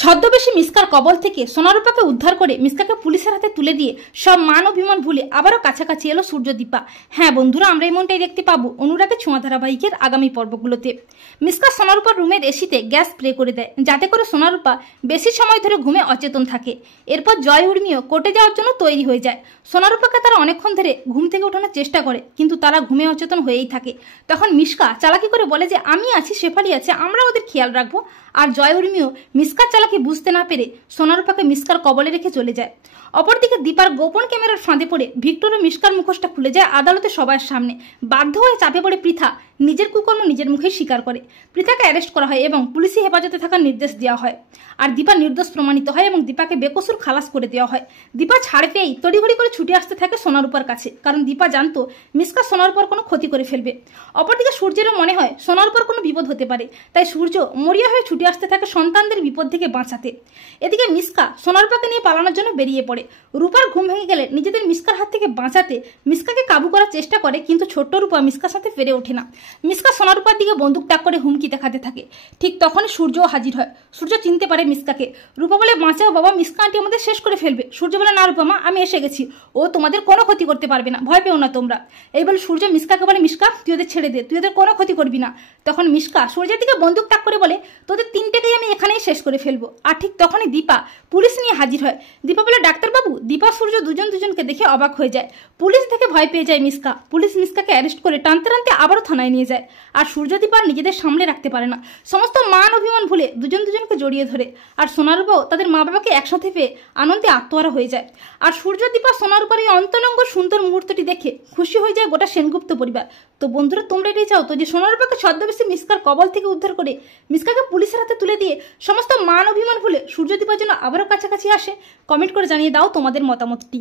ছদ্মবেশী মিসকার কবল থেকে সোনারূপাকে উদ্ধার করে মিসকাকে পুলিশের হাতে তুলে দিয়ে সব মান অভিমান ভুলে আবারও কাছাকাছি এলো সূর্যদীপা। হ্যাঁ বন্ধুরা, আমরা এমনটাই দেখতে পাবো অনুরাগের ছোঁয়া ধারাবাহিকের আগামী পর্বগুলোতে। মিসকা সোনারূপার রুমের এসিতে গ্যাস স্প্রে করে দেয় যাতে করে সোনারূপা বেশি সময় ধরে ঘুমে অচেতন থাকে। এরপর জয় উর্মিও কোর্টে যাওয়ার জন্য তৈরি হয়ে যায়। সোনারূপাকে তারা অনেকক্ষণ ধরে ঘুম থেকে ওঠানোর চেষ্টা করে, কিন্তু তারা ঘুমে অচেতন হয়েই থাকে। তখন মিসকা চালাকি করে বলে যে আমি আছি, শেফালি আছে, আমরা ওদের খেয়াল রাখবো। আর জয় উর্মিও মিসকার চালাকি বুঝতে না পেরে সোনারূপাকে মিসকার কবলে রেখে চলে যায়। অপরদিকে দীপার গোপন ক্যামেরার ফাঁদে পড়ে ভিক্টর ও মিসকার মুখোশটা খুলে যায় আদালতে সবার সামনে। বাধ্য হয়ে চাপে পড়ে পৃথা নিজের কুকর্ম নিজের মুখে স্বীকার করে। পৃথাকে অ্যারেস্ট করা হয় এবং পুলিশি হেফাজতে থাকার নির্দেশ দেওয়া হয়। আর দীপা নির্দোষ প্রমাণিত হয় এবং দীপাকে বেকসুর খালাস করে দেওয়া হয়। দীপা ছাড় পেয়েই তড়িঘড়ি করে ছুটে আসতে থাকে সোনারূপার কাছে, কারণ দীপা জানতো মিসকা সোনারূপার কোনো ক্ষতি করে ফেলবে। অপরদিকে সূর্যেরও মনে হয় সোনারূপার কোনো বিপদ হতে পারে, তাই সূর্য মরিয়া হয়ে ছুটে আসতে থাকে সন্তানদের বিপদ থেকে বাঁচাতে। এদিকে মিসকা সোনারূপাকে নিয়ে পালানোর জন্য বেরিয়ে পড়ে। রূপার ঘুম ভেঙে গেলে নিজেদের মিসকার হাত থেকে বাঁচাতে মিসকাকে কাবু করার চেষ্টা করে, কিন্তু ছোট্ট রূপা মিসকার সাথে পেরে ওঠে না। মিসকা সোনারূপার দিকে বন্দুক তাক করে হুমকি দেখাতে থাকে। ঠিক তখনই সূর্যও হাজির হয়। সূর্য চিনতে পারে মিসকাকে। রূপা বলে বাঁচাও বাবা, মিসকা আন্টি আমাদের শেষ করে ফেলবে। সূর্য বলে না রূপা মা, আমি এসে গেছি, ও তোমাদের কোনো ক্ষতি করতে পারবে না, ভয় পেও না তোমরা। এই বলে সূর্য মিসকাকে বলে মিসকা তুই ওদের ছেড়ে দে, তুই ওদের কোনো ক্ষতি করবি না। তখন মিসকা সূর্যের দিকে বন্দুক তাক করে বলে তোদের তিনটেকেই আমি এখানেই শেষ করে ফেলবো। আর ঠিক তখনই দীপা পুলিশ নিয়ে হাজির হয়। দীপা বলে ডাক্তারবাবু। দীপা সূর্য দুজনকে দেখে অবাক হয়ে যায়। পুলিশ দেখে ভয় পেয়ে যায় মিসকা। পুলিশ মিসকাকে অ্যারেস্ট করে টানতে টানতে আবারও থানায় নিয়ে যায়। আর সূর্য দীপা নিজেদের সামলে রাখতে পারে না, সমস্ত মান অভিমান ভুলে দুজনকে জড়িয়ে ধরে। আর সোনারূপাও তাদের মা বাবাকে একসাথে পেয়ে আনন্দে আত্মহারা হয়ে যায়। আর সূর্য দীপা সোনারূপার এই অন্তরঙ্গ সুন্দর মুহূর্তটি দেখে খুশি হয়ে যায় গোটা সেনগুপ্ত পরিবার। তো বন্ধুরা, তোমরা এটাই চাও তো যে সোনারূপাকে ছদ্মবেশী মিসকার কবল থেকে উদ্ধার করে মিসকাকে পুলিশের হাতে তুলে দিয়ে সমস্ত মান অভিমান ভুলে সূর্য দীপার জন্য আবারও কাছাকাছি আসে? কমেন্ট করে জানিয়ে দাও তোমাদের মতামতটি।